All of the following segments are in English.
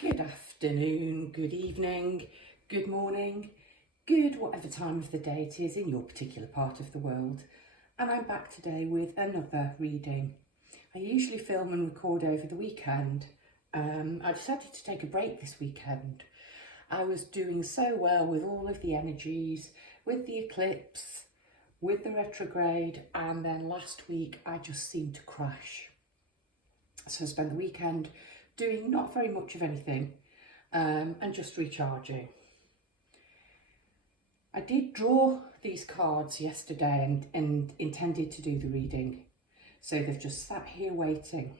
Good afternoon, good evening, good morning, good whatever time of the day it is in your particular part of the world. And I'm back today with another reading. I usually film and record over the weekend. I decided to take a break this weekend. I was doing so well with all of the energies, with the eclipse, with the retrograde, and then last week I just seemed to crash. So I spent the weekend doing not very much of anything and just recharging. I did draw these cards yesterday and intended to do the reading, so they've just sat here waiting.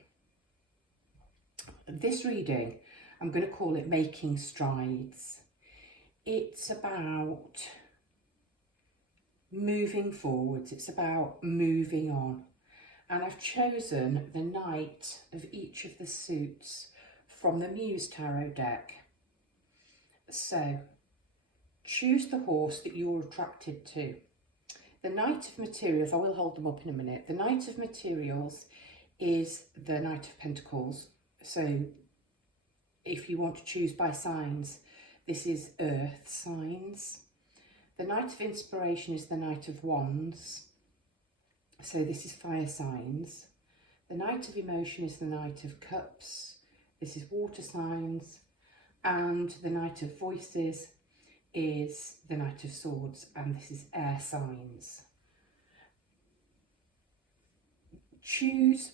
This reading, I'm going to call it Making Strides. It's about moving forwards, it's about moving on. And I've chosen the Knight of each of the suits from the Muse Tarot deck. So, choose the horse that you're attracted to. The Knight of Materials, I will hold them up in a minute. The Knight of Materials is the Knight of Pentacles. So, if you want to choose by signs, this is Earth signs. The Knight of Inspiration is the Knight of Wands. So this is fire signs. The Knight of Emotion is the Knight of Cups. This is water signs. And the Knight of Voices is the Knight of Swords, and this is air signs. Choose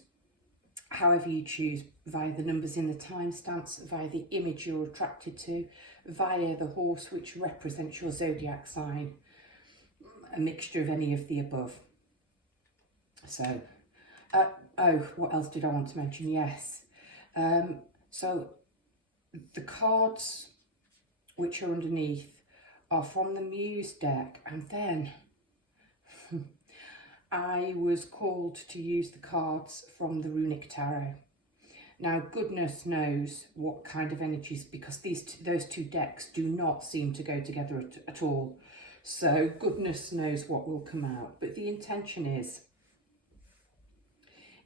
however you choose, via the numbers in the timestamps, via the image you're attracted to, via the horse which represents your zodiac sign, a mixture of any of the above. So, what else did I want to mention? Yes. So the cards which are underneath are from the Muse deck, and then I was called to use the cards from the Runic Tarot. Now, goodness knows what kind of energies, because those two decks do not seem to go together at all. So goodness knows what will come out. But the intention is,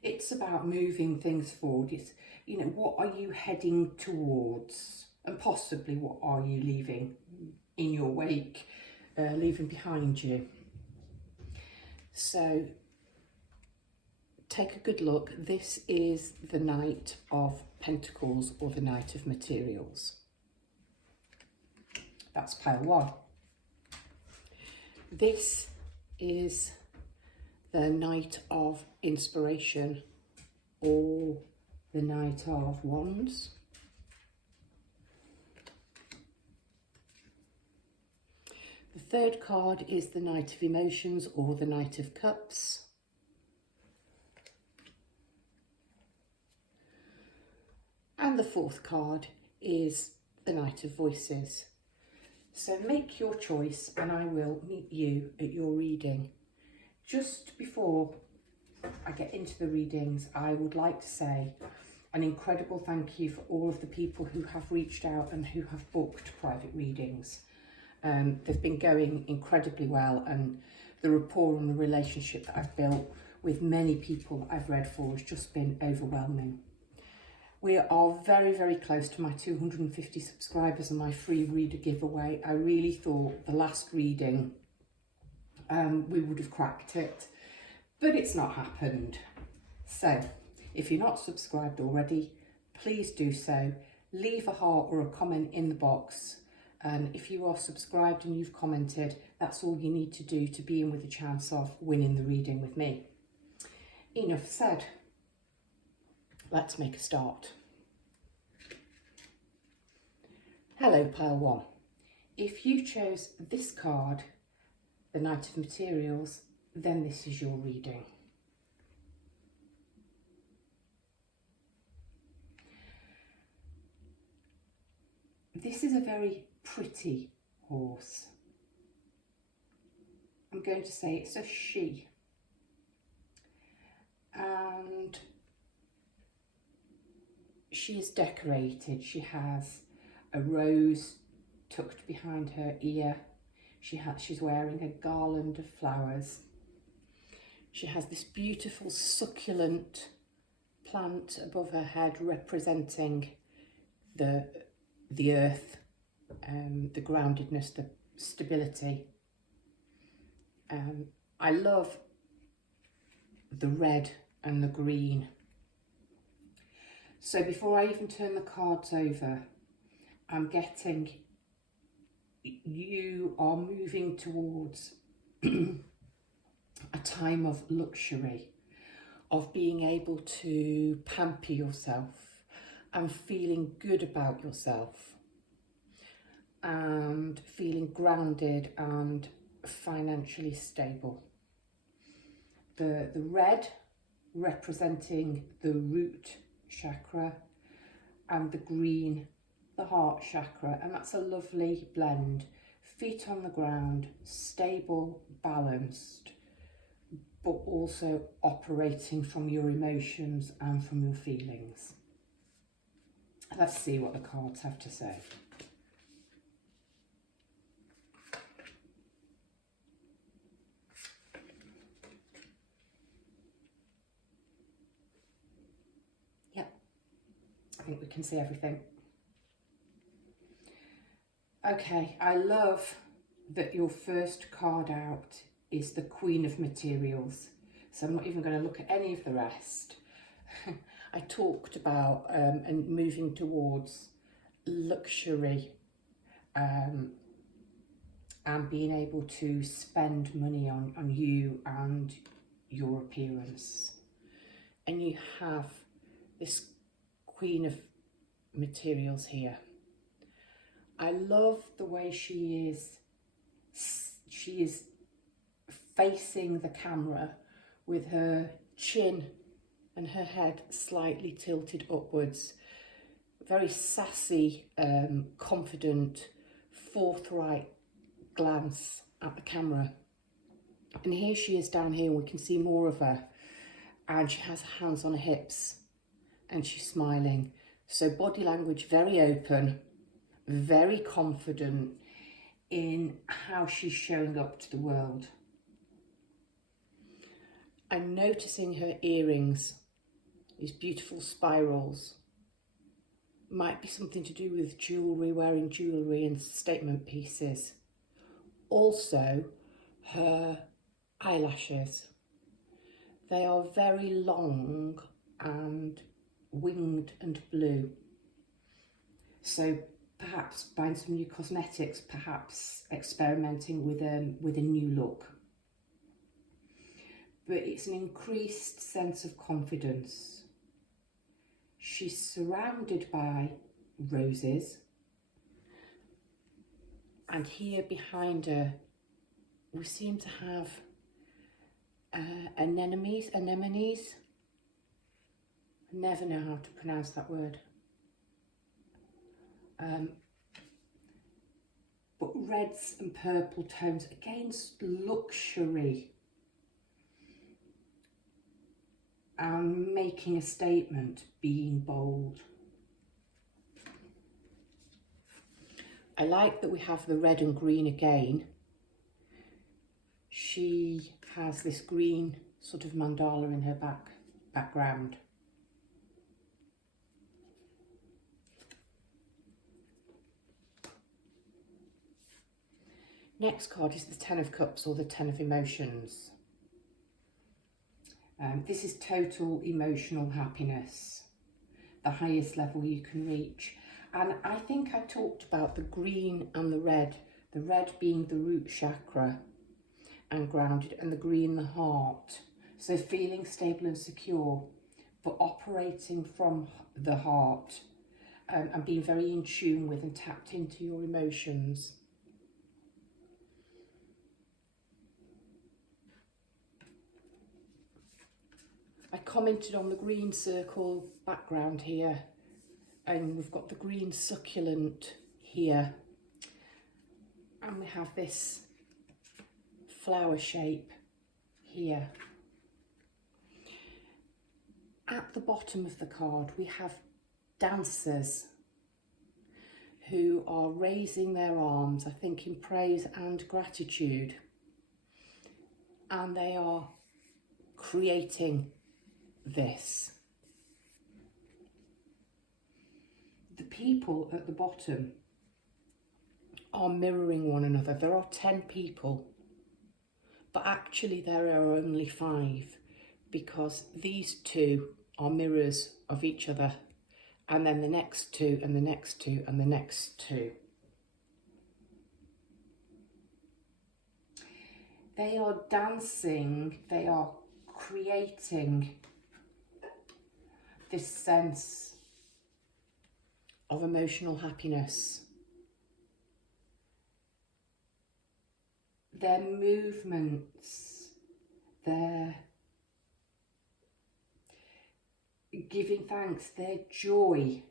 it's about moving things forward. It's, what are you heading towards? And possibly what are you leaving in your wake, leaving behind you? So take a good look. This is the Knight of Pentacles, or the Knight of Materials. That's pile one. This is the Knight of Inspiration, or the Knight of Wands. The third card is the Knight of Emotions, or the Knight of Cups. And the fourth card is the Knight of Voices. So make your choice and I will meet you at your reading. Just before I get into the readings, I would like to say an incredible thank you for all of the people who have reached out and who have booked private readings. They've been going incredibly well, and the rapport and the relationship that I've built with many people that I've read for has just been overwhelming. We are very, very close to my 250 subscribers and my free reader giveaway. I really thought the last reading we would have cracked it, but it's not happened. So if you're not subscribed already, please do so. Leave a heart or a comment in the box, and if you are subscribed and you've commented, that's all you need to do to be in with a chance of winning the reading with me. Enough said. Let's make a start. Hello, pile one. If you chose this card, the Knight of Materials, then this is your reading. This is a very pretty horse. I'm going to say it's a she. And she is decorated. She has a rose tucked behind her ear. She's wearing a garland of flowers. She has this beautiful succulent plant above her head representing the the earth, the groundedness, the stability. I love the red and the green. So before I even turn the cards over, I'm getting you are moving towards a time of luxury, of being able to pamper yourself and feeling good about yourself and feeling grounded and financially stable. The red representing the root chakra and the green, the heart chakra, and that's a lovely blend. Feet on the ground, stable, balanced, but also operating from your emotions and from your feelings. Let's see what the cards have to say. Yep, I think we can see everything. Okay, I love that your first card out is the Queen of Materials. So I'm not even going to look at any of the rest. I talked about and moving towards luxury and being able to spend money on you and your appearance. And you have this Queen of Materials here. I love the way she is facing the camera with her chin and her head slightly tilted upwards. Very sassy, confident, forthright glance at the camera. And here she is down here, and we can see more of her. And she has her hands on her hips and she's smiling. So body language very open, very confident in how she's showing up to the world. I'm noticing her earrings, these beautiful spirals. Might be something to do with jewellery, wearing jewellery and statement pieces. Also, her eyelashes. They are very long and winged and blue. So perhaps buying some new cosmetics, perhaps experimenting with a new look. But it's an increased sense of confidence. She's surrounded by roses. And here behind her, we seem to have anemones. I never know how to pronounce that word. But reds and purple tones against luxury and making a statement, being bold. I like that we have the red and green again. She has this green sort of mandala in her background. Next card is the Ten of Cups, or the Ten of Emotions. This is total emotional happiness, the highest level you can reach. And I think I talked about the green and the red being the root chakra and grounded, and the green the heart. So feeling stable and secure, but operating from the heart and being very in tune with and tapped into your emotions. I commented on the green circle background here, and we've got the green succulent here, and we have this flower shape here. At the bottom of the card we have dancers who are raising their arms, I think in praise and gratitude, and they are creating this. the people at the bottom are mirroring one another. There are 10 people, but actually there are only 5, because these 2 are mirrors of each other, and then the next 2 and the next 2 and the next 2. They are dancing, they are creating this sense of emotional happiness. Their movements, their giving thanks, their joy,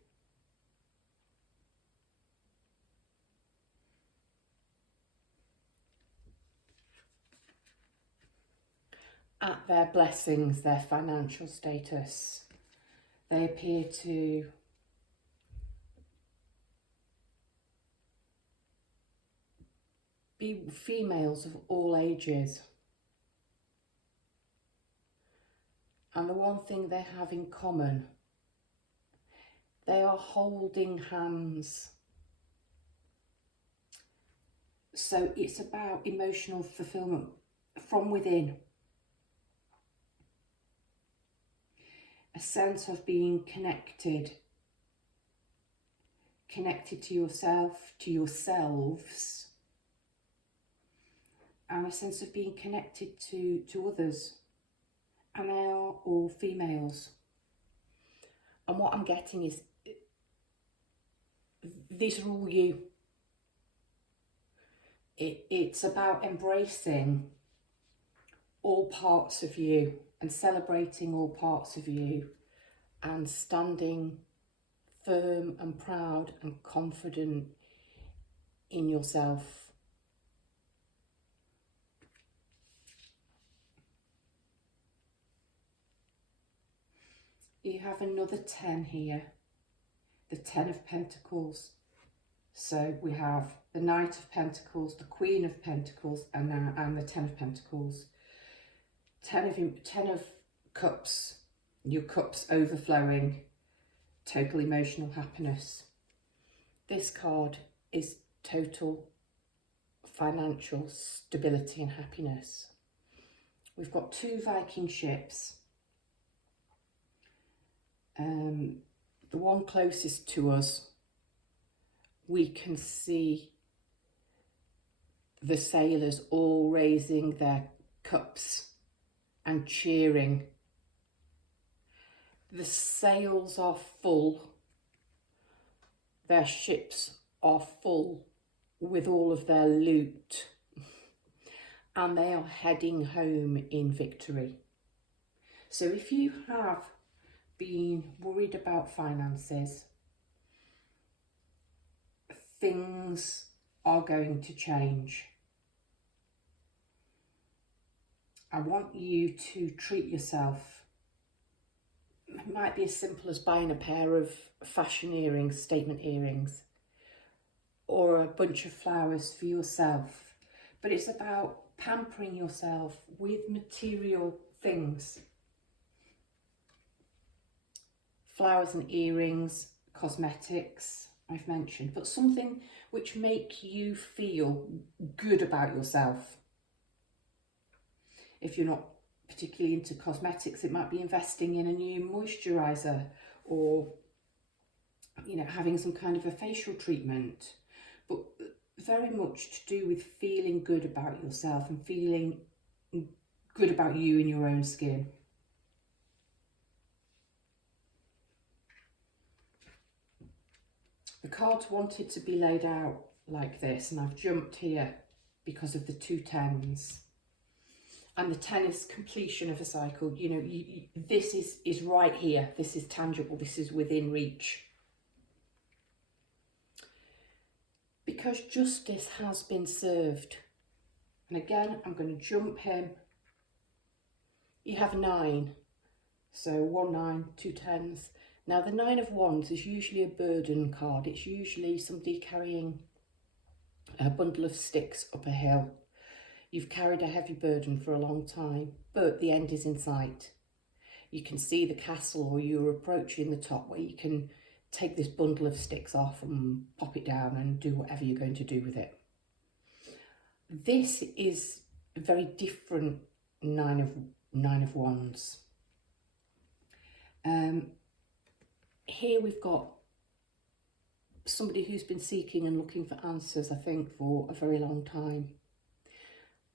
at their blessings, their financial status. They appear to be females of all ages. And the one thing they have in common, they are holding hands. So it's about emotional fulfillment from within. A sense of being connected to yourself, to yourselves, and a sense of being connected to others. And they are all females. And what I'm getting is, these are all you. It's about embracing all parts of you and celebrating all parts of you and standing firm and proud and confident in yourself. You have another 10 here, the 10 of Pentacles. So we have the Knight of Pentacles, the Queen of Pentacles, and the 10 of Pentacles. 10 of Cups, your cups overflowing, total emotional happiness. This card is total financial stability and happiness. We've got 2 Viking ships. The one closest to us, we can see the sailors all raising their cups and cheering. The sails are full, their ships are full with all of their loot, and they are heading home in victory. So if you have been worried about finances, things are going to change. I want you to treat yourself. It might be as simple as buying a pair of fashion earrings, statement earrings, or a bunch of flowers for yourself. But it's about pampering yourself with material things. Flowers and earrings, cosmetics, I've mentioned, but something which make you feel good about yourself. If you're not particularly into cosmetics, it might be investing in a new moisturiser, or, you know, having some kind of a facial treatment, but very much to do with feeling good about yourself and feeling good about you in your own skin. The cards wanted to be laid out like this, and I've jumped here because of the 2 10s. And the 10 is completion of a cycle. You know, this is right here. This is tangible. This is within reach. Because justice has been served. And again, I'm going to jump him. You have 9. So 1 9, 2 10s. Now the 9 of Wands is usually a burden card. It's usually somebody carrying a bundle of sticks up a hill. You've carried a heavy burden for a long time, but the end is in sight. You can see the castle, or you're approaching the top where you can take this bundle of sticks off and pop it down and do whatever you're going to do with it. This is a very different nine of wands. Here we've got somebody who's been seeking and looking for answers, I think, for a very long time.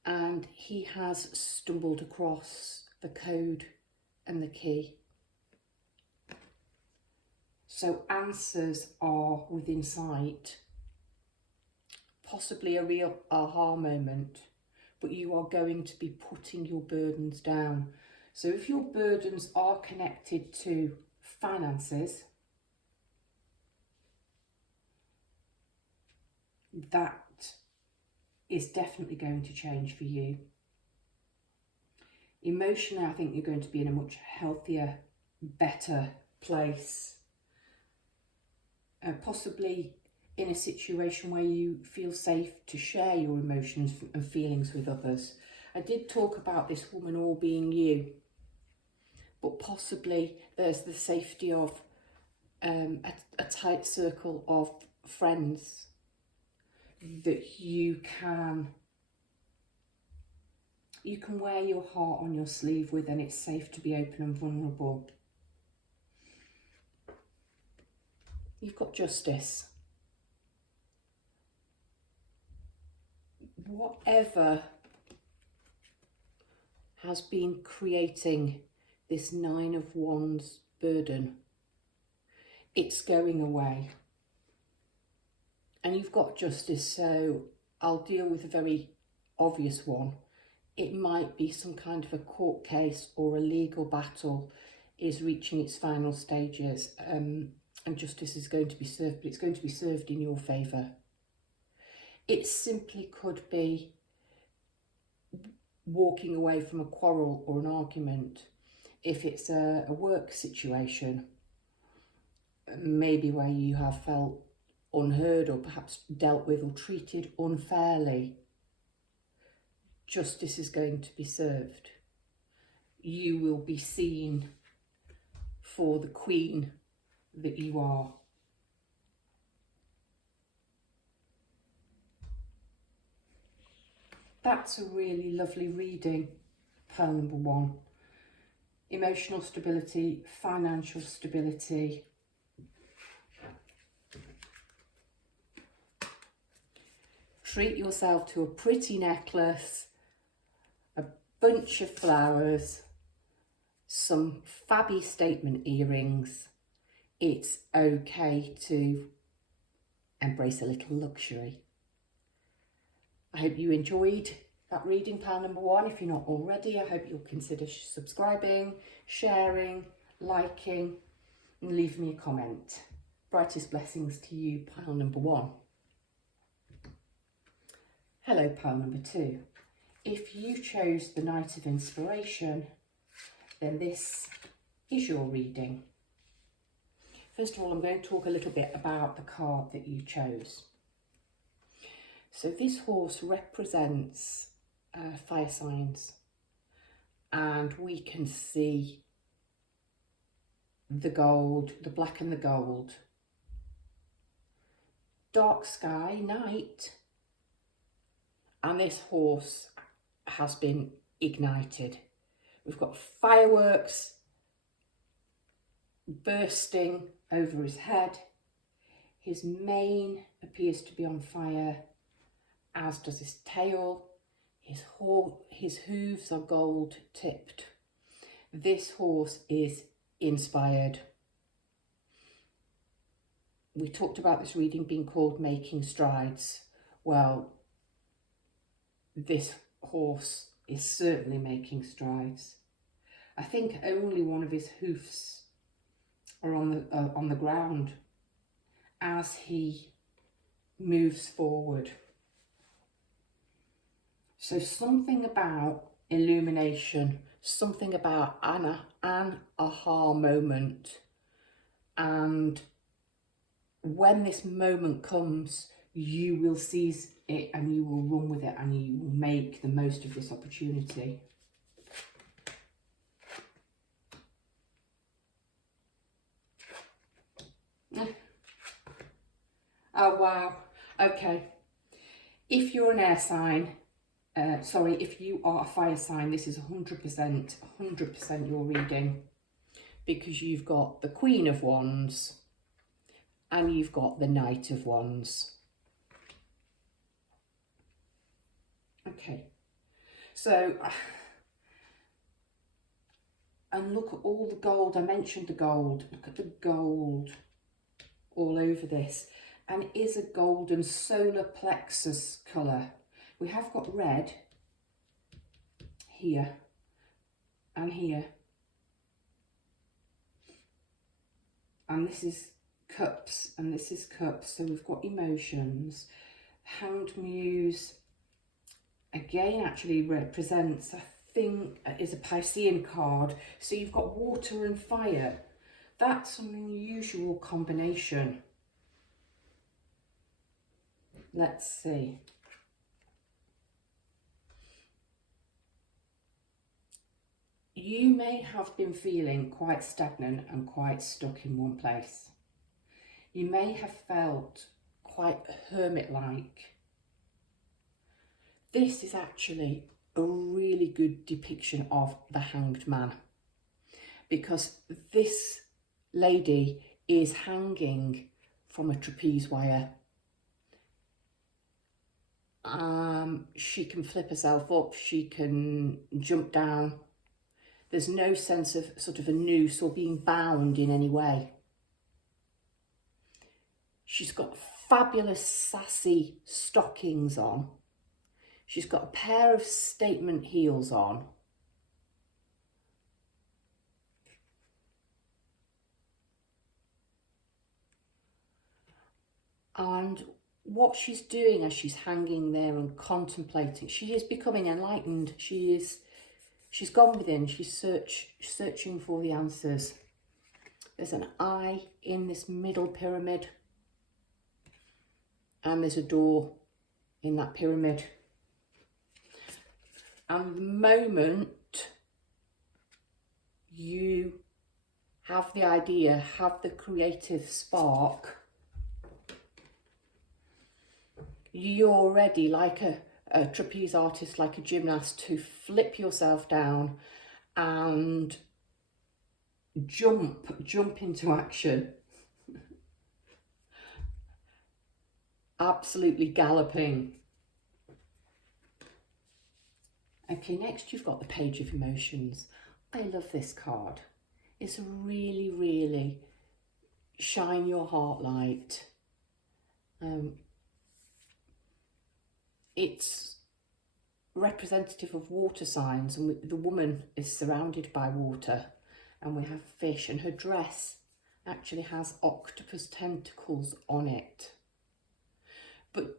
And he has stumbled across the code and the key. So answers are within sight. Possibly a real aha moment, but you are going to be putting your burdens down. So if your burdens are connected to finances, that is definitely going to change for you. Emotionally, I think you're going to be in a much healthier, better place. Possibly in a situation where you feel safe to share your emotions and feelings with others. I did talk about this woman all being you, but possibly there's the safety of a tight circle of friends that you can wear your heart on your sleeve with, and it's safe to be open and vulnerable. You've got justice. Whatever has been creating this 9 of Wands burden, it's going away. And you've got justice, so I'll deal with a very obvious one. It might be some kind of a court case or a legal battle is reaching its final stages, and justice is going to be served, but it's going to be served in your favour. It simply could be walking away from a quarrel or an argument. If it's a work situation, maybe where you have felt unheard or perhaps dealt with or treated unfairly, justice is going to be served. You will be seen for the queen that you are. That's a really lovely reading, pile number 1. Emotional stability, financial stability. Treat yourself to a pretty necklace, a bunch of flowers, some fabby statement earrings. It's okay to embrace a little luxury. I hope you enjoyed that reading, pile number 1. If you're not already, I hope you'll consider subscribing, sharing, liking, and leave me a comment. Brightest blessings to you, pile number 1. Hello, pile number 2. If you chose the Knight of Inspiration, then this is your reading. First of all, I'm going to talk a little bit about the card that you chose. So this horse represents fire signs, and we can see the gold, the black and the gold. Dark sky, night, and this horse has been ignited. We've got fireworks bursting over his head. His mane appears to be on fire, as does his tail. His hooves are gold tipped. This horse is inspired. We talked about this reading being called Making Strides. Well, this horse is certainly making strides. I think only one of his hoofs are on the ground as he moves forward. So something about illumination, something about an aha moment. And when this moment comes, you will seize it and you will run with it and you will make the most of this opportunity. Oh, wow. Okay. If you're an air sign, sorry, if you are a fire sign, this is 100% your reading, because you've got the Queen of Wands and you've got the Knight of Wands. Okay. So, and look at all the gold. I mentioned the gold. Look at the gold all over this. And it is a golden solar plexus colour. We have got red here and here. And this is cups and this is cups. So we've got emotions. Hanged Muse, again, actually represents, I think, is a Piscean card. So you've got water and fire. That's an unusual combination. Let's see. You may have been feeling quite stagnant and quite stuck in one place. You may have felt quite hermit-like. This is actually a really good depiction of the Hanged Man, because this lady is hanging from a trapeze wire. She can flip herself up, she can jump down. There's no sense of sort of a noose or being bound in any way. She's got fabulous sassy stockings on. She's got a pair of statement heels on. And what she's doing as she's hanging there and contemplating, she is becoming enlightened. She's gone within, she's searching for the answers. There's an eye in this middle pyramid, and there's a door in that pyramid. And the moment you have the idea, have the creative spark, you're ready, like a trapeze artist, like a gymnast, to flip yourself down and jump into action. Absolutely galloping. Okay, next you've got the Page of Emotions. I love this card. It's really, really shine your heart light. It's representative of water signs, and the woman is surrounded by water, and we have fish, and her dress actually has octopus tentacles on it. But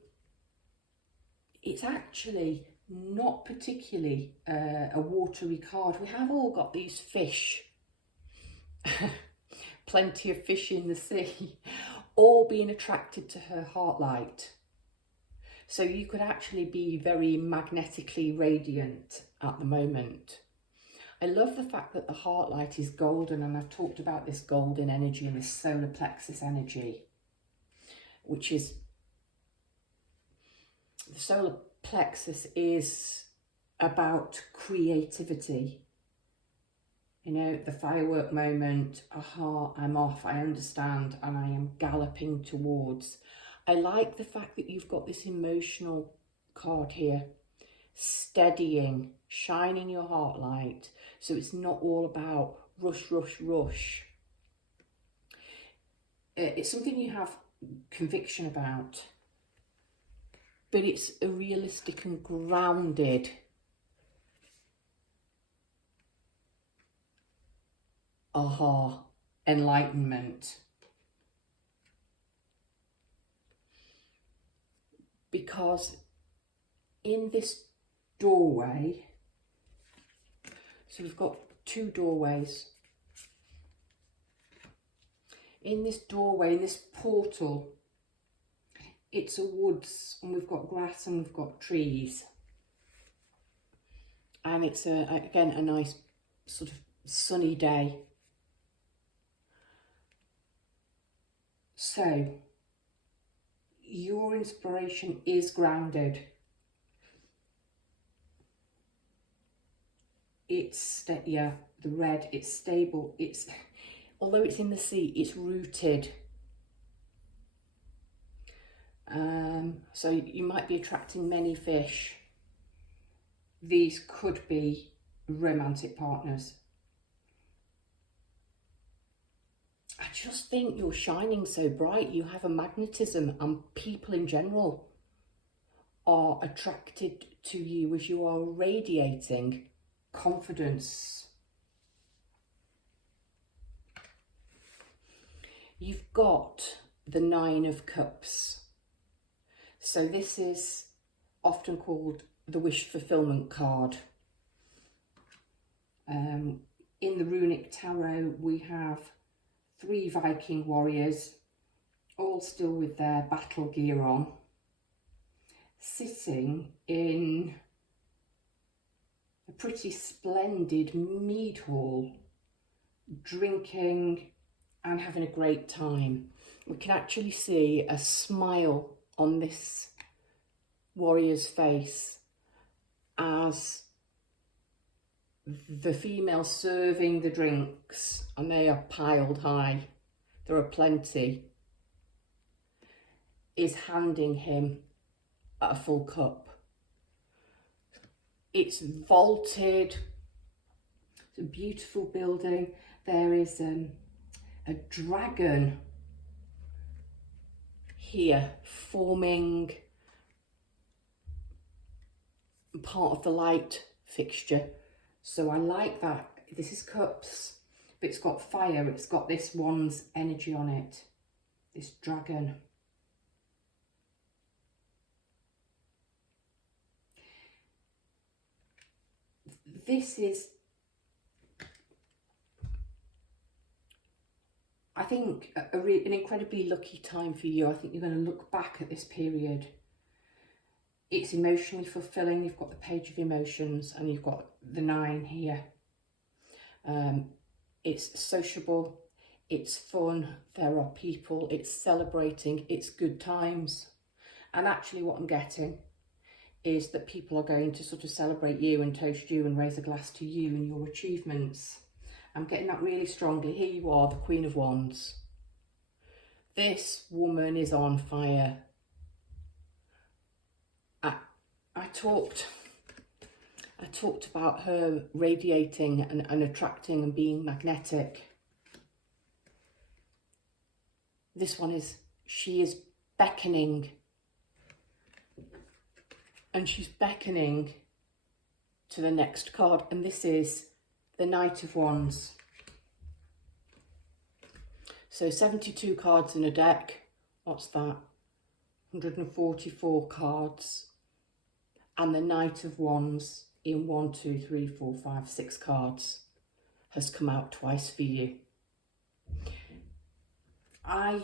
it's actually not particularly a watery card. We have all got these fish, plenty of fish in the sea, all being attracted to her heart light. So you could actually be very magnetically radiant at the moment. I love the fact that the heart light is golden, and I've talked about this golden energy and this solar plexus energy, which is, the solar plexus is about creativity. You know, the firework moment, aha, I'm off, I understand, and I am galloping towards. I like the fact that you've got this emotional card here, steadying, shining your heart light. So it's not all about rush, rush, rush. It's something you have conviction about, but it's a realistic and grounded aha, enlightenment. Because in this doorway, so we've got two doorways. In this doorway, in this portal, it's a woods, and we've got grass and we've got trees. And it's, again, a nice sort of sunny day. So, your inspiration is grounded. It's, yeah, the red, it's stable. It's, although it's in the sea, it's rooted. So you might be attracting many fish. These could be romantic partners. I just think you're shining so bright. You have a magnetism, and people in general are attracted to you as you are radiating confidence. You've got the Nine of Cups. So this is often called the wish fulfillment card. In the runic tarot, we have 3 Viking warriors, all still with their battle gear on, sitting in a pretty splendid mead hall, drinking and having a great time. We can actually see a smile on this warrior's face as the female serving the drinks, and they are piled high, there are plenty, is handing him a full cup. It's vaulted, it's a beautiful building. There is a dragon here forming part of the light fixture. So I like that. This is cups, but it's got fire. It's got this one's energy on it, this dragon. This is, I think, an incredibly lucky time for you. I think you're going to look back at this period. It's emotionally fulfilling. You've got the Page of Emotions and you've got the 9 here. It's sociable, it's fun, there are people, it's celebrating, it's good times. And actually what I'm getting is that people are going to sort of celebrate you and toast you and raise a glass to you and your achievements. I'm getting that really strongly. Here you are, the Queen of Wands. This woman is on fire. I talked about her radiating and attracting and being magnetic. This one is, she is beckoning. And she's beckoning to the next card. And this is the Knight of Wands. So 72 cards in a deck. What's that? 144 cards. And the Knight of Wands in 1, 2, 3, 4, 5, 6 cards has come out twice for you. I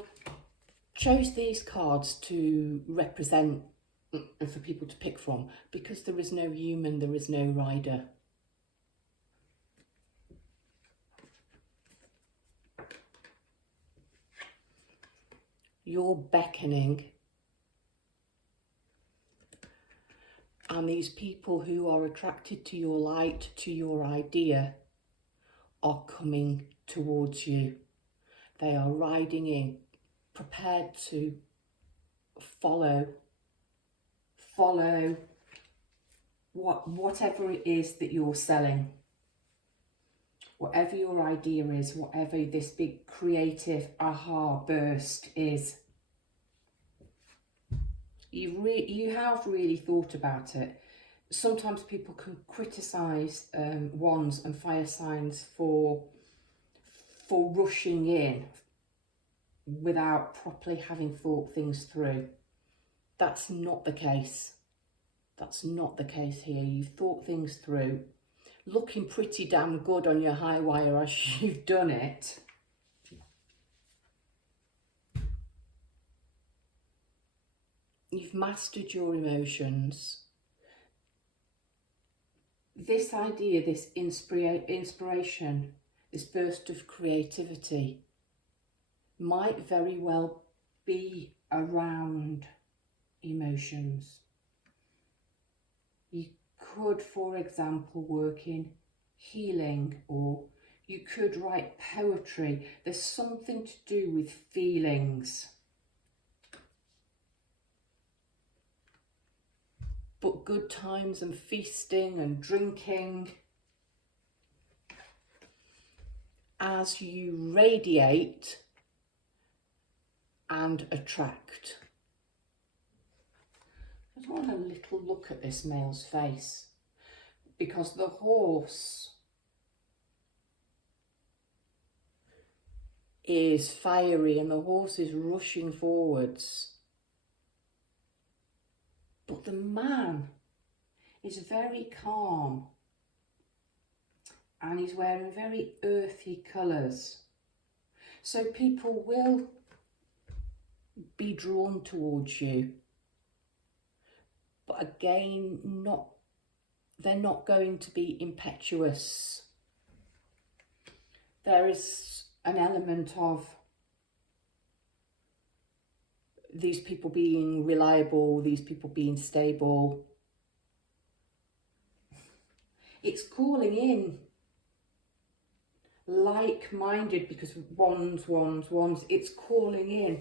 chose these cards to represent and for people to pick from because there is no human, there is no rider. You're beckoning. And these people who are attracted to your light, to your idea, are coming towards you. They are riding in, prepared to follow whatever it is that you're selling. Whatever your idea is, whatever this big creative aha burst is. You have really thought about it. Sometimes people can criticise wands and fire signs for rushing in without properly having thought things through. That's not the case. That's not the case here. You've thought things through, looking pretty damn good on your high wire as you've done it. You've mastered your emotions. This idea, this inspiration, this burst of creativity might very well be around emotions. You could, for example, work in healing, or you could write poetry. There's something to do with feelings. But good times and feasting and drinking. As you radiate and attract. I just want a little look at this male's face, because the horse is fiery and the horse is rushing forwards. But the man is very calm and he's wearing very earthy colours. So people will be drawn towards you. But again, they're not going to be impetuous. There is an element of these people being reliable, these people being stable. It's calling in like-minded, because wands, it's calling in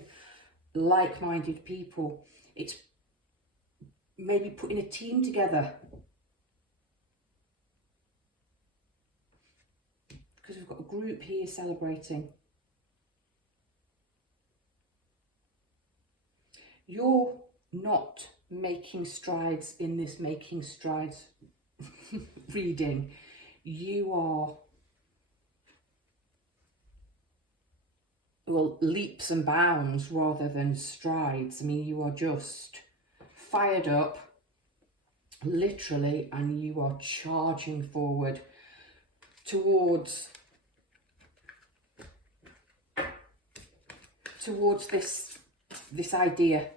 like-minded people. It's maybe putting a team together, because we've got a group here celebrating. You're not making strides in this making strides reading. You are, well, leaps and bounds rather than strides. I mean, you are just fired up, literally, and you are charging forward towards this idea,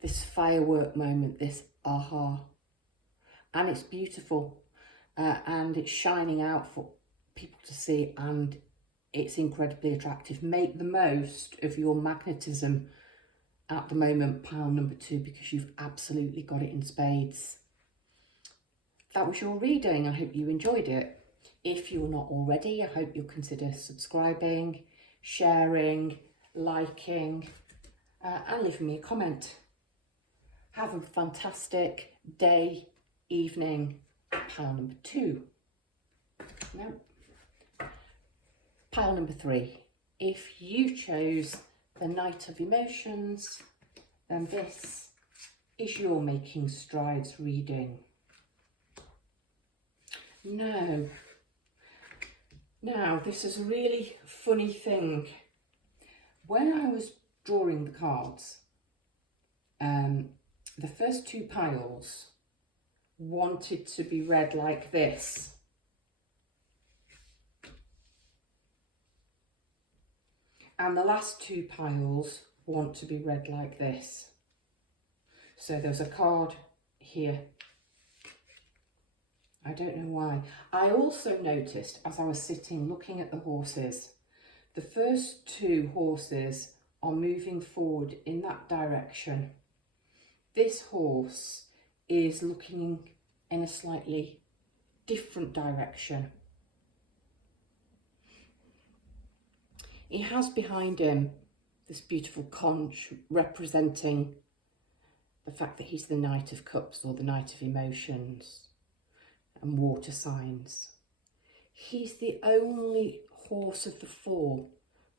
this firework moment, this aha. And it's beautiful, and it's shining out for people to see, and it's incredibly attractive. Make the most of your magnetism at the moment, pile number 2, because you've absolutely got it in spades. That was your reading. I hope you enjoyed it. If you're not already, I hope you'll consider subscribing, sharing, liking, and leaving me a comment. Have a fantastic day, evening. Pile number 2. No. Pile number 3. If you chose the Knight of Emotions, then this is your Making Strides reading. No. Now, this is a really funny thing. When I was drawing the cards, the first 2 piles wanted to be read like this. And the last 2 piles want to be read like this. So there's a card here. I don't know why. I also noticed, as I was sitting looking at the horses, the first 2 horses are moving forward in that direction. This horse is looking in a slightly different direction. He has behind him this beautiful conch representing the fact that he's the Knight of Cups, or the Knight of Emotions and water signs. He's the only horse of the 4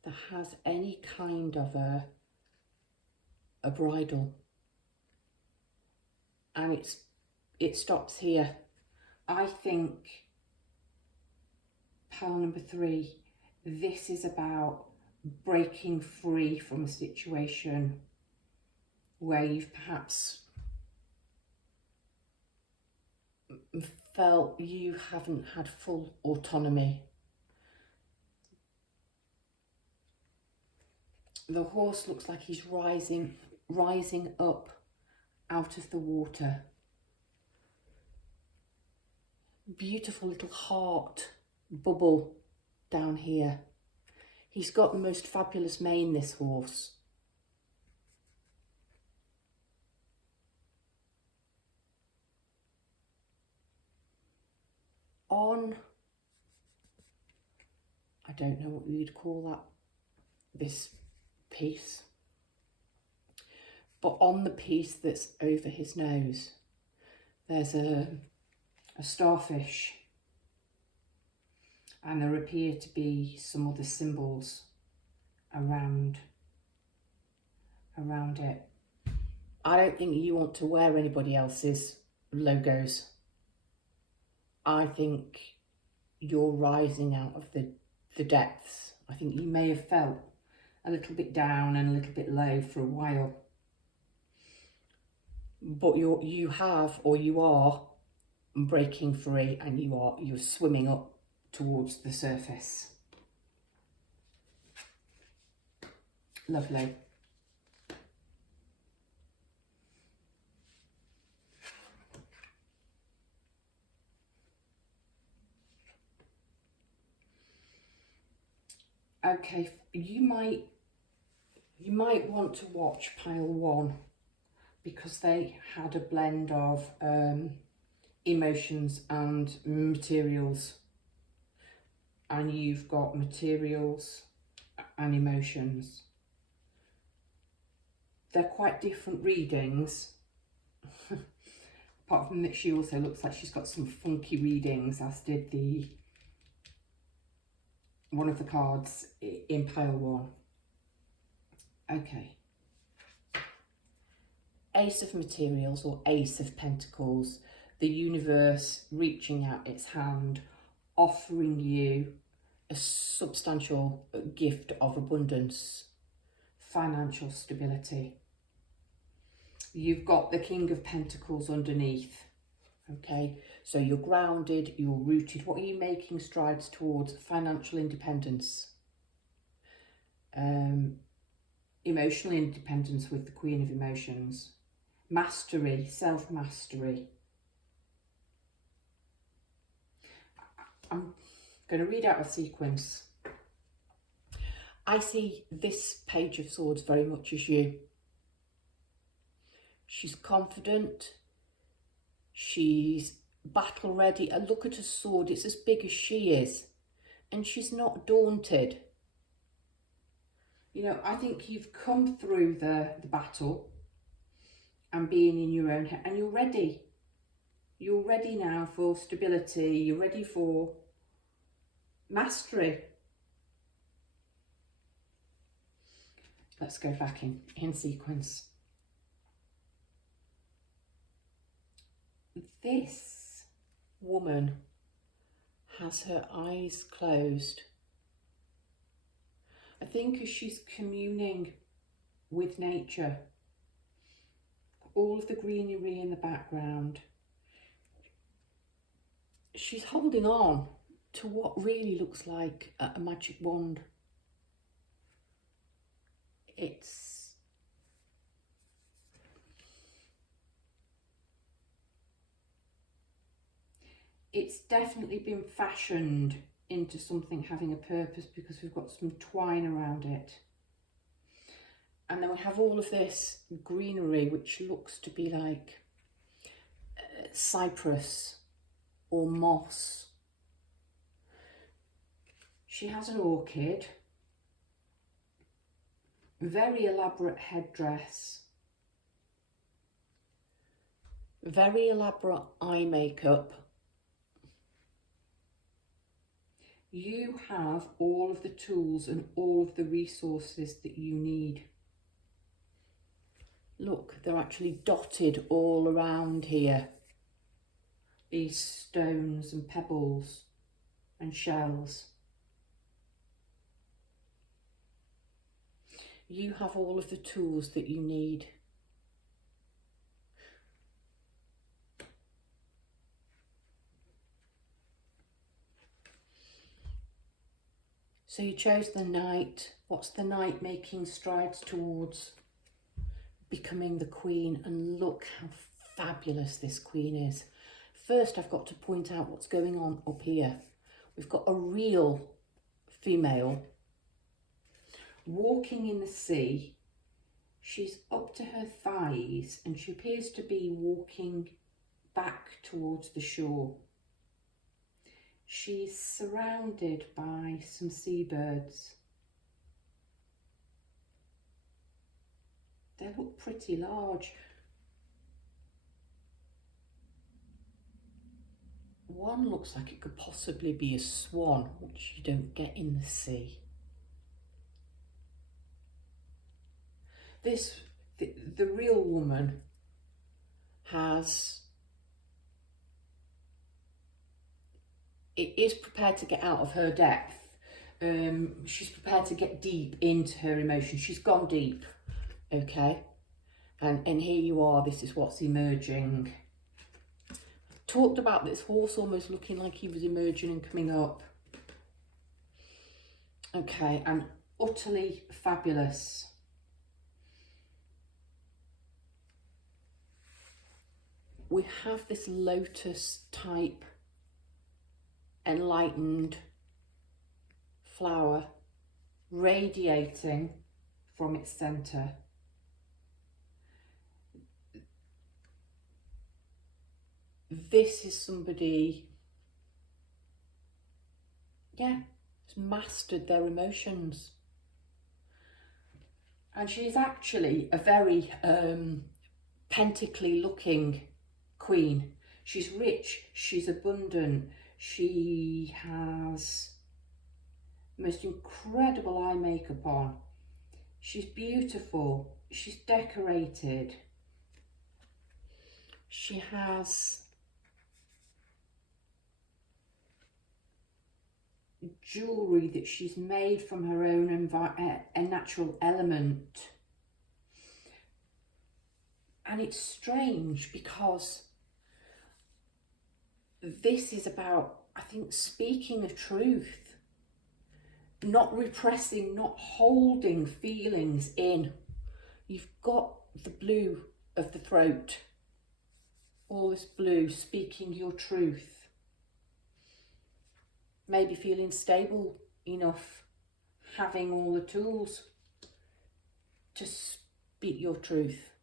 that has any kind of a bridle. And it stops here. I think pile number 3, this is about breaking free from a situation where you've perhaps felt you haven't had full autonomy. The horse looks like he's rising up out of the water. Beautiful little heart bubble down here. He's got the most fabulous mane, this horse. on, I don't know what you'd call that, this piece, but on the piece that's over his nose, there's a starfish, and there appear to be some other symbols around it. I don't think you want to wear anybody else's logos. I think you're rising out of the depths. I think you may have felt a little bit down and a little bit low for a while, but you are breaking free, and you're swimming up towards the surface. Lovely. Okay, you might want to watch pile 1, because they had a blend of emotions and materials, and you've got materials and emotions. They're quite different readings. Apart from that, she also looks like she's got some funky readings, as did one of the cards in pile 1. Okay. Ace of Materials, or Ace of Pentacles. The universe reaching out its hand, offering you a substantial gift of abundance, financial stability. You've got the King of Pentacles underneath. Okay, so you're grounded, you're rooted. What are you making strides towards? Financial independence. Emotional independence with the Queen of Emotions. Mastery, self-mastery. I'm going to read out a sequence. I see this Page of Swords very much as you. She's confident. She's battle ready. A look at her sword, it's as big as she is, and she's not daunted. You know, I think you've come through the battle and being in your own head, and you're ready. You're ready now for stability. You're ready for mastery. Let's go back in sequence. This woman has her eyes closed. I think as she's communing with nature, all of the greenery in the background, she's holding on to what really looks like a magic wand. It's definitely been fashioned into something having a purpose, because we've got some twine around it. And then we have all of this greenery, which looks to be like cypress or moss. She has an orchid, very elaborate headdress, very elaborate eye makeup. You have all of the tools and all of the resources that you need. Look, they're actually dotted all around here. These stones and pebbles and shells. You have all of the tools that you need. So you chose the Knight. What's the Knight making strides towards? Becoming the Queen. And look how fabulous this Queen is. First, I've got to point out what's going on up here. We've got a real female walking in the sea. She's up to her thighs and she appears to be walking back towards the shore. She's surrounded by some seabirds. They look pretty large. One looks like it could possibly be a swan, which you don't get in the sea. The real woman is prepared to get out of her depth. She's prepared to get deep into her emotions. She's gone deep, okay? And here you are, this is what's emerging. Talked about this horse almost looking like he was emerging and coming up. Okay, and utterly fabulous. We have this lotus type enlightened flower radiating from its centre. This is somebody, yeah, has mastered their emotions. And she's actually a very pentacly looking queen. She's rich, she's abundant, she has the most incredible eye makeup on. She's beautiful, she's decorated. She has jewellery that she's made from her own a natural element. And it's strange because this is about, I think, speaking a truth, not repressing, not holding feelings in. You've got the blue of the throat, all this blue, speaking your truth. Maybe feeling stable enough, having all the tools to speak your truth,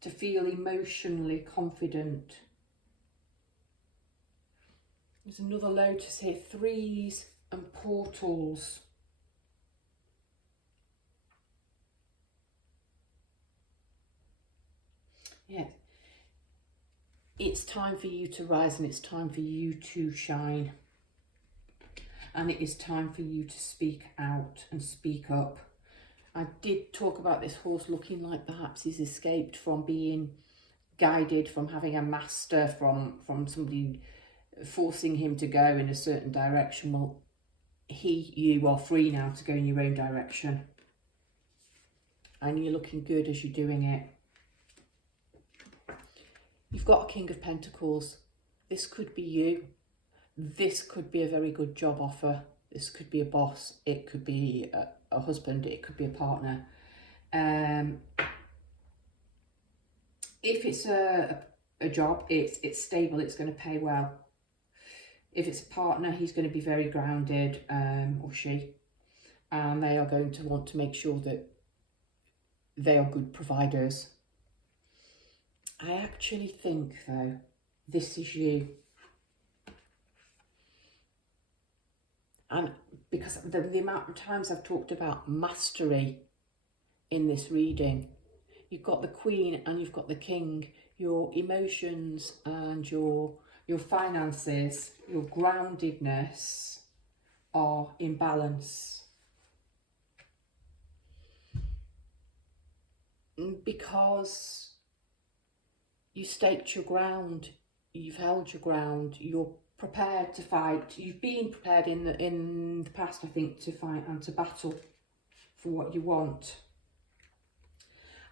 to feel emotionally confident. There's another lotus here, threes and portals. Yeah. It's time for you to rise and it's time for you to shine. And it is time for you to speak out and speak up. I did talk about this horse looking like perhaps he's escaped from being guided, from having a master, from somebody forcing him to go in a certain direction. Well, you are free now to go in your own direction. And you're looking good as you're doing it. You've got a King of Pentacles. This could be you. This could be a very good job offer. This could be a boss. It could be a husband. It could be a partner. If it's a job, it's stable. It's going to pay well. If it's a partner, he's going to be very grounded, or she. And they are going to want to make sure that they are good providers. I actually think, though, this is you. And because the amount of times I've talked about mastery in this reading, you've got the Queen and you've got the King. Your emotions and your finances, your groundedness are in balance. Because you staked your ground, you've held your ground, you're prepared to fight. You've been prepared in the past, I think, to fight and to battle for what you want.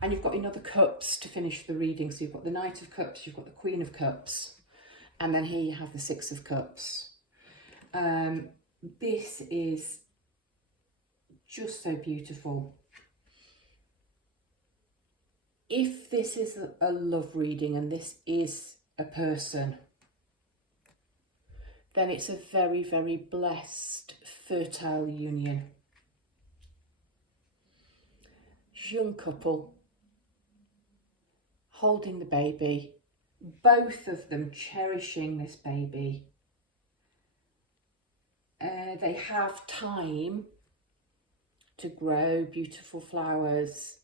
And you've got another cups to finish the reading. So you've got the Knight of Cups, you've got the Queen of Cups, and then here you have the Six of Cups. This is just so beautiful. If this is a love reading and this is a person, then it's a very, very blessed, fertile union. Young couple, holding the baby, both of them cherishing this baby, They have time to grow beautiful flowers,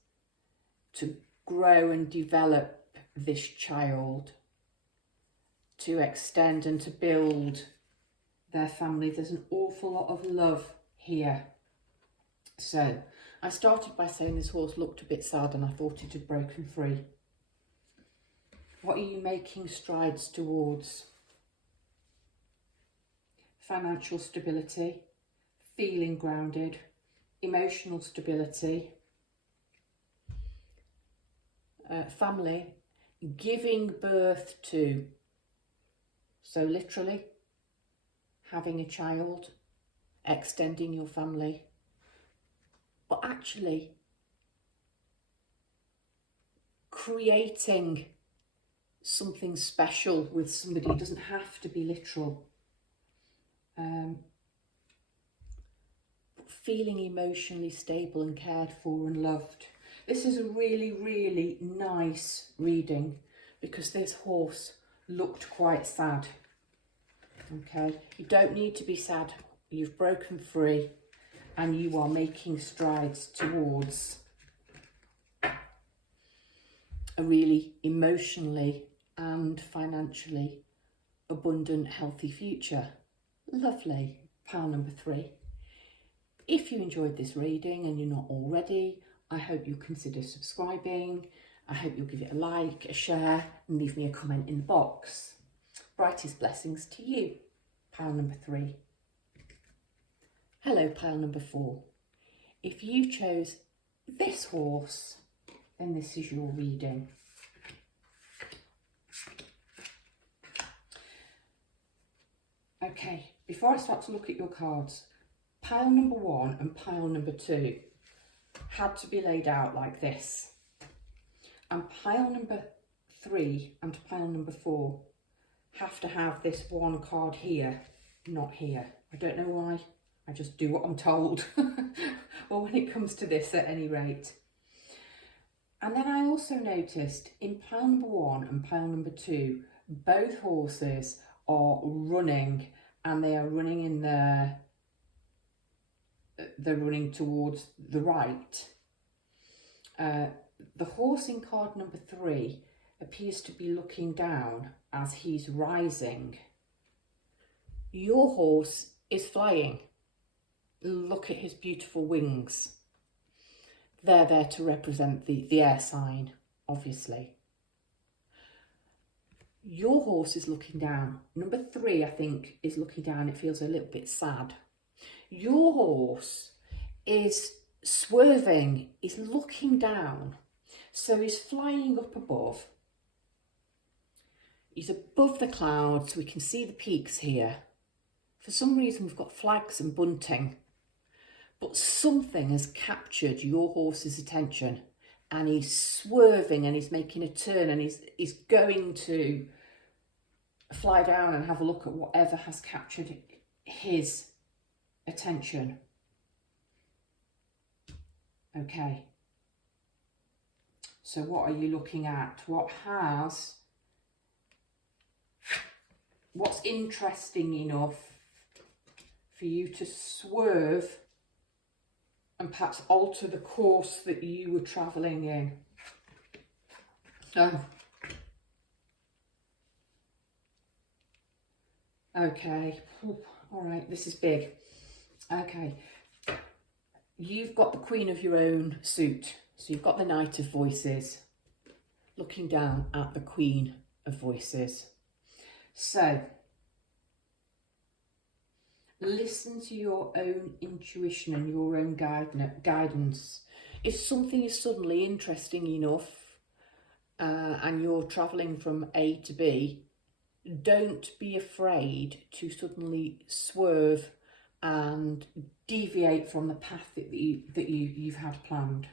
to grow and develop this child, to extend and to build their family. There's an awful lot of love here. So I started by saying this horse looked a bit sad and I thought it had broken free. What are you making strides towards? Financial stability, feeling grounded, emotional stability, family, giving birth to. So literally having a child, extending your family, but actually creating something special with somebody. It doesn't have to be literal. Feeling emotionally stable and cared for and loved. This is a really, really nice reading because this horse looked quite sad. Okay, you don't need to be sad. You've broken free and you are making strides towards a really emotionally and financially abundant, healthy future. Lovely. Pile number 3. If you enjoyed this reading and you're not already, I hope you'll consider subscribing. I hope you'll give it a like, a share, and leave me a comment in the box. Brightest blessings to you. Pile number 3. Hello, pile number 4. If you chose this horse, then this is your reading. Okay, before I start to look at your cards, pile number 1 and pile number 2 had to be laid out like this. And pile number 3 and pile number 4 have to have this one card here, not here. I don't know why, I just do what I'm told. Well, when it comes to this at any rate. And then I also noticed in pile number 1 and pile number 2, both horses are running, and they are running in they're running towards the right. The horse in card number 3 appears to be looking down as he's rising. Your horse is flying. Look at his beautiful wings. They're there to represent the air sign, obviously. Your horse is looking down. Number 3, I think, is looking down. It feels a little bit sad. Your horse is swerving, is looking down. So he's flying up above. He's above the clouds. We can see the peaks here. For some reason, we've got flags and bunting. But something has captured your horse's attention. And he's swerving and he's making a turn and he's going to fly down and have a look at whatever has captured his attention. Okay. So what are you looking at? What's interesting enough for you to swerve and perhaps alter the course that you were travelling in? Oh. Okay, all right, this is big. Okay, you've got the Queen of your own suit. So you've got the Knight of Voices looking down at the Queen of Voices. So, listen to your own intuition and your own guidance. If something is suddenly interesting enough and you're travelling from A to B, don't be afraid to suddenly swerve and deviate from the path that you've had planned.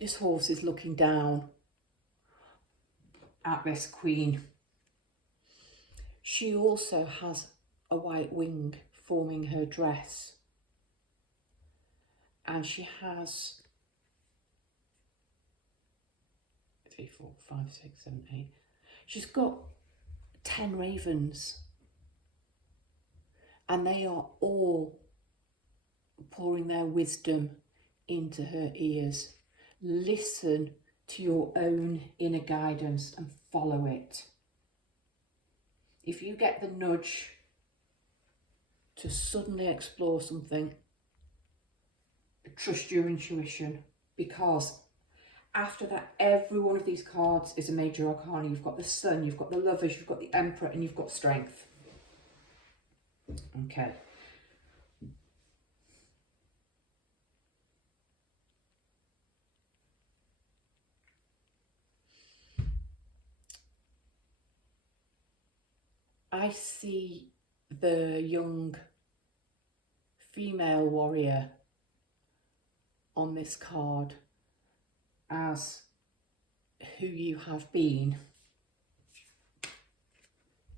This horse is looking down at this queen. She also has a white wing forming her dress. And she has 3, 4, 5, 6, 7, 8. She's got 10 ravens and they are all pouring their wisdom into her ears. Listen to your own inner guidance and follow it. If you get the nudge to suddenly explore something, trust your intuition, because after that, every one of these cards is a major arcana. You've got the Sun, you've got the Lovers, you've got the Emperor, and you've got Strength. Okay. I see the young female warrior on this card as who you have been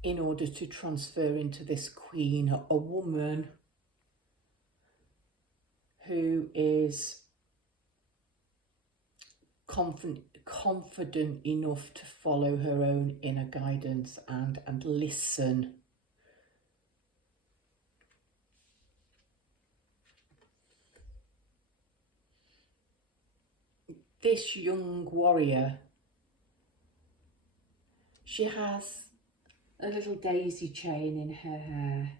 in order to transfer into this queen, a woman who is confident enough to follow her own inner guidance and listen. This young warrior, she has a little daisy chain in her hair,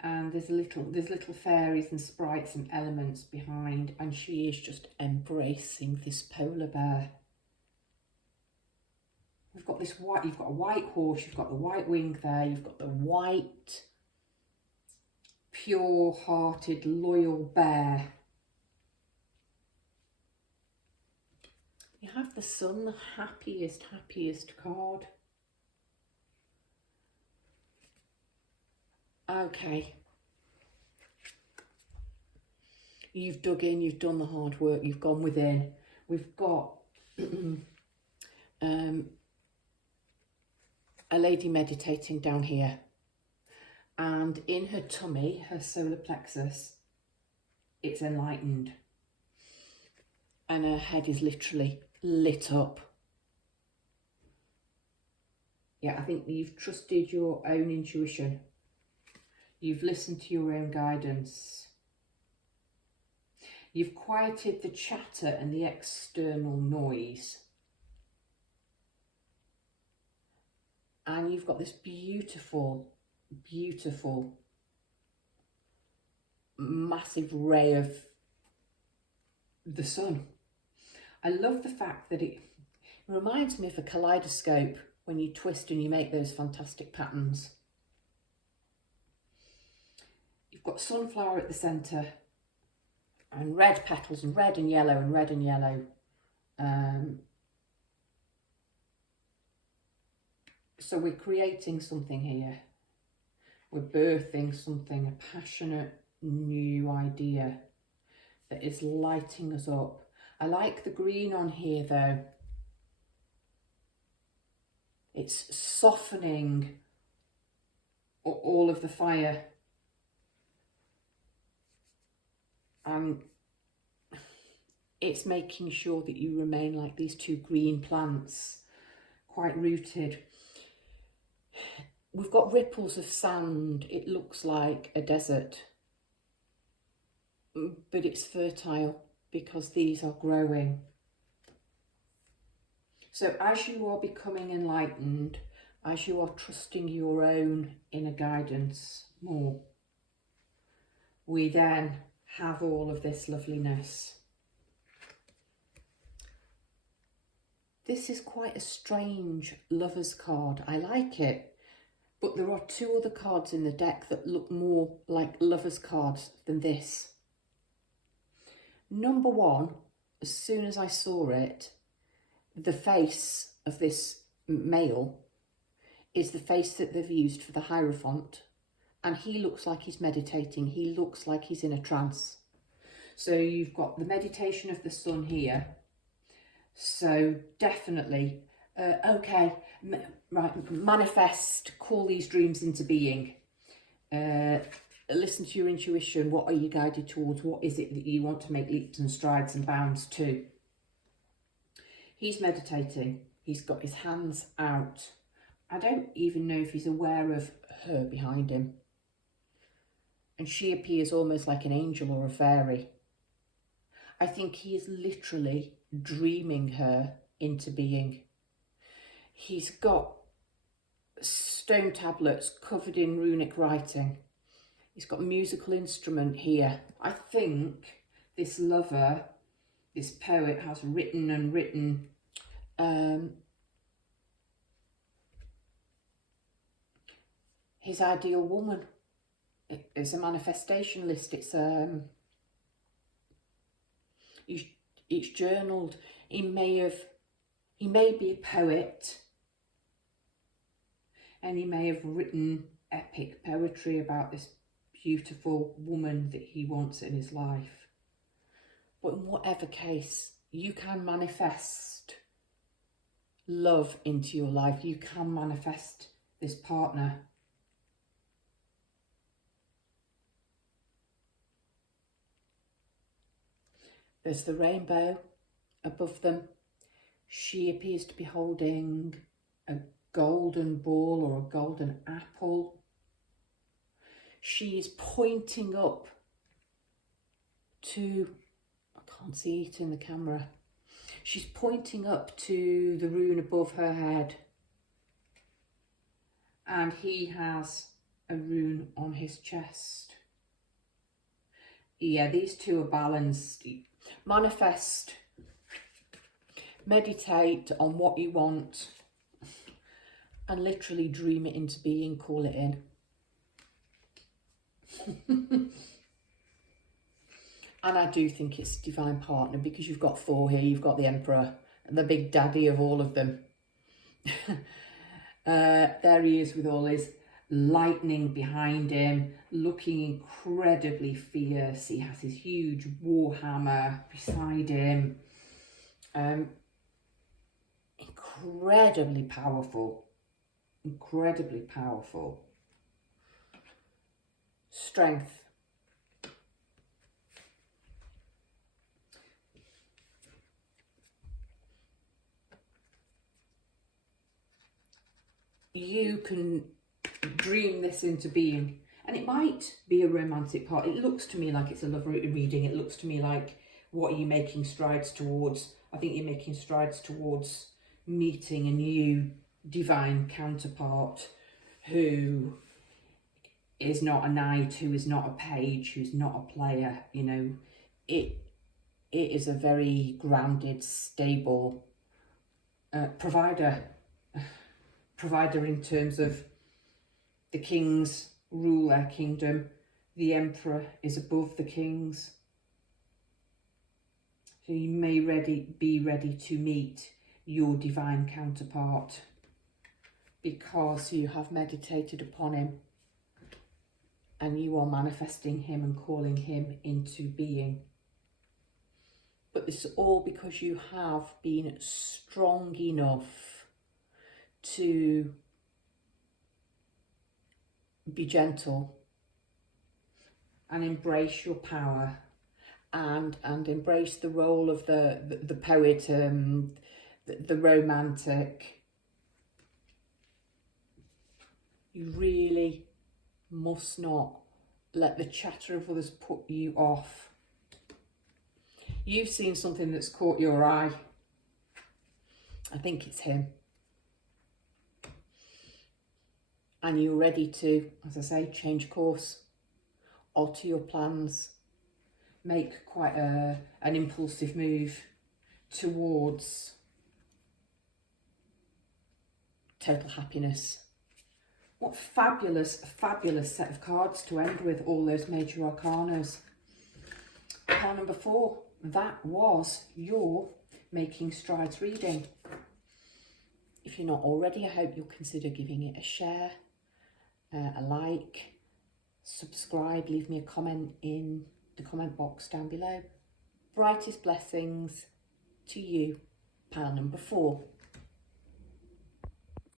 and there's little fairies and sprites and elements behind, and she is just embracing this polar bear. We've got this white, you've got a white horse, you've got the white wing there, you've got the white, pure-hearted, loyal bear. You have the Sun, the happiest card. Okay. You've dug in, you've done the hard work, you've gone within. We've got a lady meditating down here, and in her tummy, her solar plexus, it's enlightened, and her head is literally lit up. Yeah, I think you've trusted your own intuition. You've listened to your own guidance. You've quieted the chatter and the external noise. And you've got this beautiful, beautiful, massive ray of the sun. I love the fact that it reminds me of a kaleidoscope when you twist and you make those fantastic patterns. You've got sunflower at the centre and red petals and red and yellow and red and yellow. So we're creating something here. We're birthing something, a passionate new idea that is lighting us up. I like the green on here though. It's softening all of the fire. And it's making sure that you remain like these two green plants, quite rooted. We've got ripples of sand. It looks like a desert, but it's fertile because these are growing. So as you are becoming enlightened, as you are trusting your own inner guidance more, we then have all of this loveliness. This is quite a strange Lovers card. I like it, but there are two other cards in the deck that look more like Lovers cards than this. Number one, as soon as I saw it, the face of this male is the face that they've used for the Hierophant, and he looks like he's meditating. He looks like he's in a trance. So you've got the meditation of the sun here. So definitely, okay, right, manifest, call these dreams into being. Listen to your intuition. What are you guided towards? What is it that you want to make leaps and strides and bounds to? He's meditating. He's got his hands out. I don't even know if he's aware of her behind him. and she appears almost like an angel or a fairy. I think he is literally dreaming her into being. He's got stone tablets covered in runic writing. He's got a musical instrument here. I think this lover, this poet, has written and written his ideal woman. It's a manifestation list. It's journaled. He may be a poet, and he may have written epic poetry about this beautiful woman that he wants in his life. But in whatever case, you can manifest love into your life. You can manifest this partner. There's the rainbow above them. She appears to be holding a golden ball or a golden apple. She is pointing up to, I can't see it in the camera. She's pointing up to the rune above her head. And he has a rune on his chest. Yeah, these two are balanced. Manifest. Meditate on what you want and literally dream it into being, call it in. And I do think it's a divine partner, because you've got 4 here. You've got the Emperor, the big daddy of all of them. There he is with all his lightning behind him, looking incredibly fierce. He has his huge war hammer beside him. Incredibly powerful. Incredibly powerful. Strength. You can dream this into being, and it might be a romantic part. It looks to me like it's a love reading. It looks to me like, what are you making strides towards? I think you're making strides towards meeting a new divine counterpart who is not a knight, who is not a page, who's not a player. You know, it is a very grounded, stable provider in terms of the kings rule their kingdom. The Emperor is above the kings. So you may be ready to meet your divine counterpart because you have meditated upon him and you are manifesting him and calling him into being. But this is all because you have been strong enough to be gentle and embrace your power and embrace the role of the poet, the romantic. You really must not let the chatter of others put you off. You've seen something that's caught your eye. I think it's him. And you're ready to, as I say, change course, alter your plans, make quite an impulsive move towards total happiness. What fabulous, fabulous set of cards to end with, all those major arcanas. Pile number 4, that was your Making Strides reading. If you're not already, I hope you'll consider giving it a share, a like, subscribe, leave me a comment in the comment box down below. Brightest blessings to you, pile number 4.